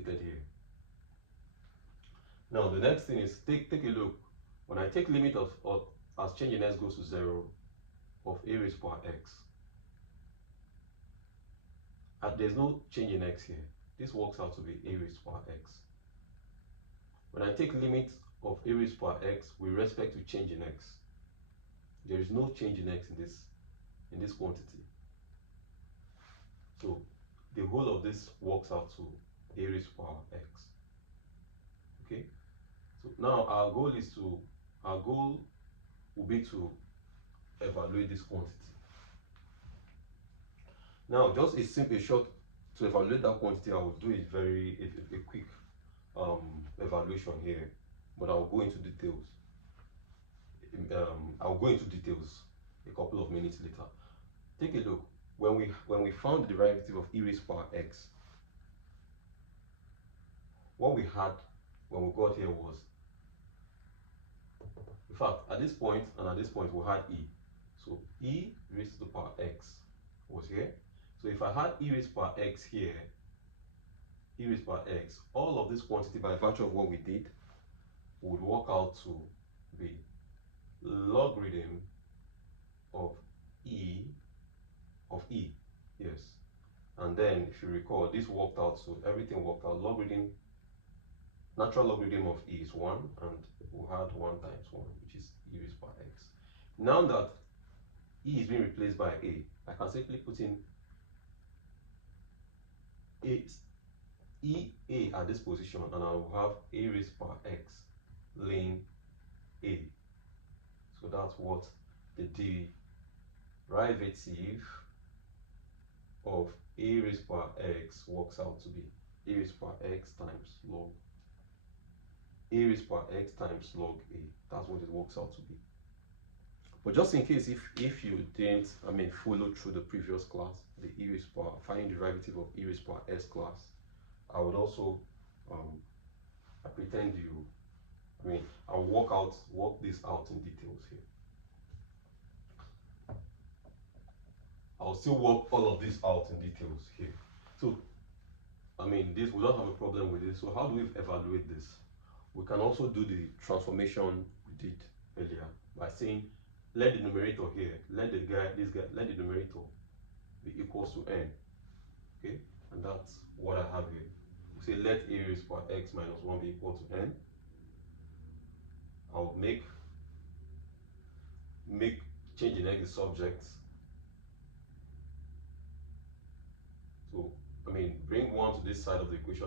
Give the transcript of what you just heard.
stated here. Now the next thing is take a look. When I take limit of as change in x goes to 0 of a raised to power x, there's no change in x here. This works out to be a raised to power x. When I take limit of a raised to power x with respect to change in x, there is no change in x in this quantity. So the whole of this works out to a raised to power x. Okay. So now our goal will be to evaluate this quantity. Now, just a short to evaluate that quantity, I will do a quick evaluation here, but I'll go into details. I'll go into details a couple of minutes later. Take a look. When we found the derivative of e raised to power x, what we had when we got here was, in fact, at this point and at this point we had e. So e raised to the power x was here. So if I had e raised to power x here, e raised to power x, all of this quantity by virtue of what we did would work out to be logarithm of e, yes. And then if you recall, this worked out, so everything worked out. Natural logarithm of e is 1, and we had 1 times 1, which is e raised to power x. Now that e is being replaced by a, I can simply put in a at this position, and I will have a raised to power x ln a. So that's what the derivative of a raised to power x works out to be. A raised to power x times log a raised to power x times log a. That's what it works out to be. But just in case if you didn't follow through the previous class, the e raised to power finding derivative of e raised to power s class, I would also I pretend I'll work this out in details here. I'll still work all of this out in details here. So this, we don't have a problem with this. So how do we evaluate this? We can also do the transformation we did earlier by saying let the numerator here, let the numerator be equals to n. Okay, and that's what I have here. We say let a raised to power x minus 1 be equal to n. I'll make change in x the subject. So bring 1 to this side of the equation.